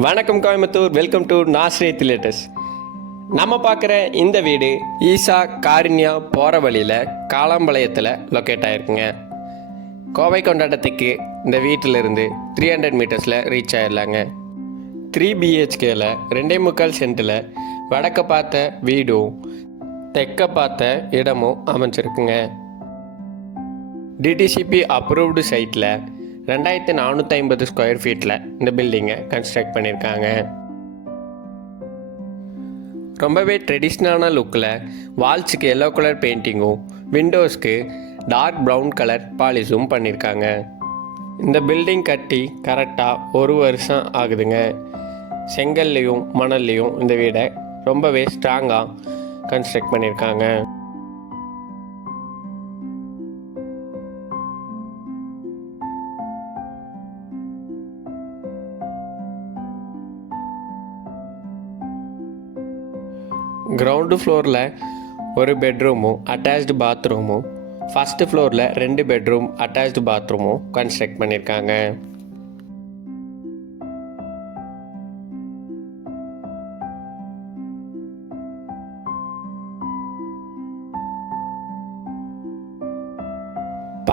வணக்கம் Coimbatore, welcome to Nazareth latest. நம்ம பார்க்குற இந்த வீடு ஈசா காரின்யா போகிற வழியில் காலாம்பாளையத்தில் லொக்கேட் ஆகிருக்குங்க. கோவை கொண்டாட்டத்துக்கு இந்த வீட்டிலிருந்து 300 மீட்டர்ஸில் ரீச் ஆகிடலாங்க. 3 BHKல 2.25 சென்ட்டில் வடக்க பார்த்த வீடும் தெற்க பார்த்த இடமும் அமைஞ்சிருக்குங்க. டிடிசிபி அப்ரூவ்டு சைட்டில் 2450 ஸ்கொயர் ஃபீட்டில் இந்த பில்டிங்கை கன்ஸ்ட்ரக்ட் பண்ணியிருக்காங்க. ரொம்பவே ட்ரெடிஷ்னலான லுக்கில் வால்ஸுக்கு எல்லோ கலர் பெயிண்டிங்கும் விண்டோஸ்க்கு டார்க் ப்ரௌன் கலர் பாலிஷும் பண்ணியிருக்காங்க. இந்த பில்டிங் கட்டி கரெக்டாக 1 வருஷம் ஆகுதுங்க. செங்கல்லையும் மணல்லையும் இந்த வீடை ரொம்பவே ஸ்ட்ராங்காக கன்ஸ்ட்ரக்ட் பண்ணியிருக்காங்க. கிரவுண்டு ஃப்ளோரில் ஒரு பெட்ரூமும் அட்டாச்டு பாத்ரூமும், ஃபஸ்ட்டு ஃப்ளோரில் 2 பெட்ரூம் அட்டாச்டு பாத்ரூமும் கன்ஸ்ட்ரக்ட் பண்ணியிருக்காங்க.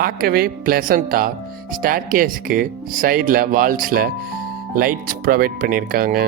பார்க்கவே ப்ளசண்ட்டாக ஸ்டேர்கேஸ்க்கு சைடில் வால்ஸில் லைட்ஸ் ப்ரொவைட் பண்ணியிருக்காங்க.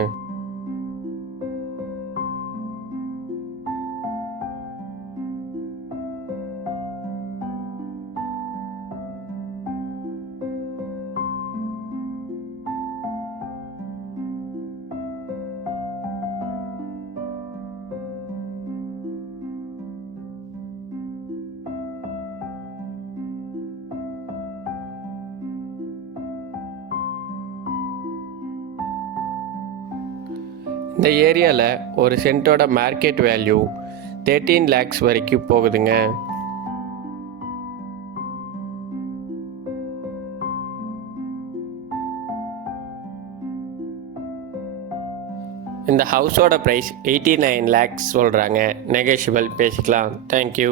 இந்த ஏரியாவில் ஒரு சென்ட்டோட மார்க்கெட் வேல்யூ 13 lakhs வரைக்கும் போகுதுங்க. இந்த ஹவுஸோட ப்ரைஸ் 89 lakhs சொல்கிறாங்க. நெகோஷியபிள் பேசிக்கலாம். தேங்க்யூ.